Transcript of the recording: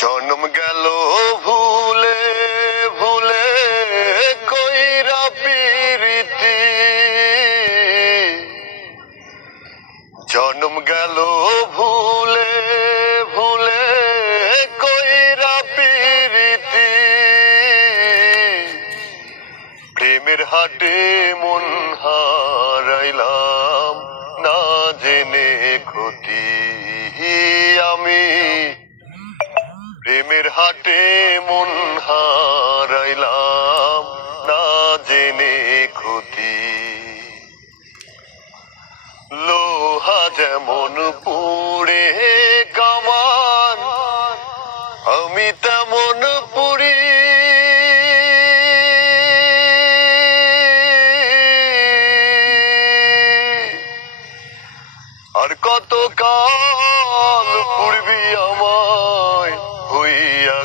জন্ম গেল ভুলে ভুলে কইরা পিরিতি, জন্ম গেল ভুলে ভুলে কইরা পিরিতি, প্রেমের হাটে মন হারাইলাম না জেনে ক্ষতি আমি, প্রেমের হাটে মন হারাইলাম না জেনে ক্ষতি। লোহা যেমন পুড়ে কামান, আমি তেমন পুড়ি, আর কত কাল পুড়বি আমায় হইয়া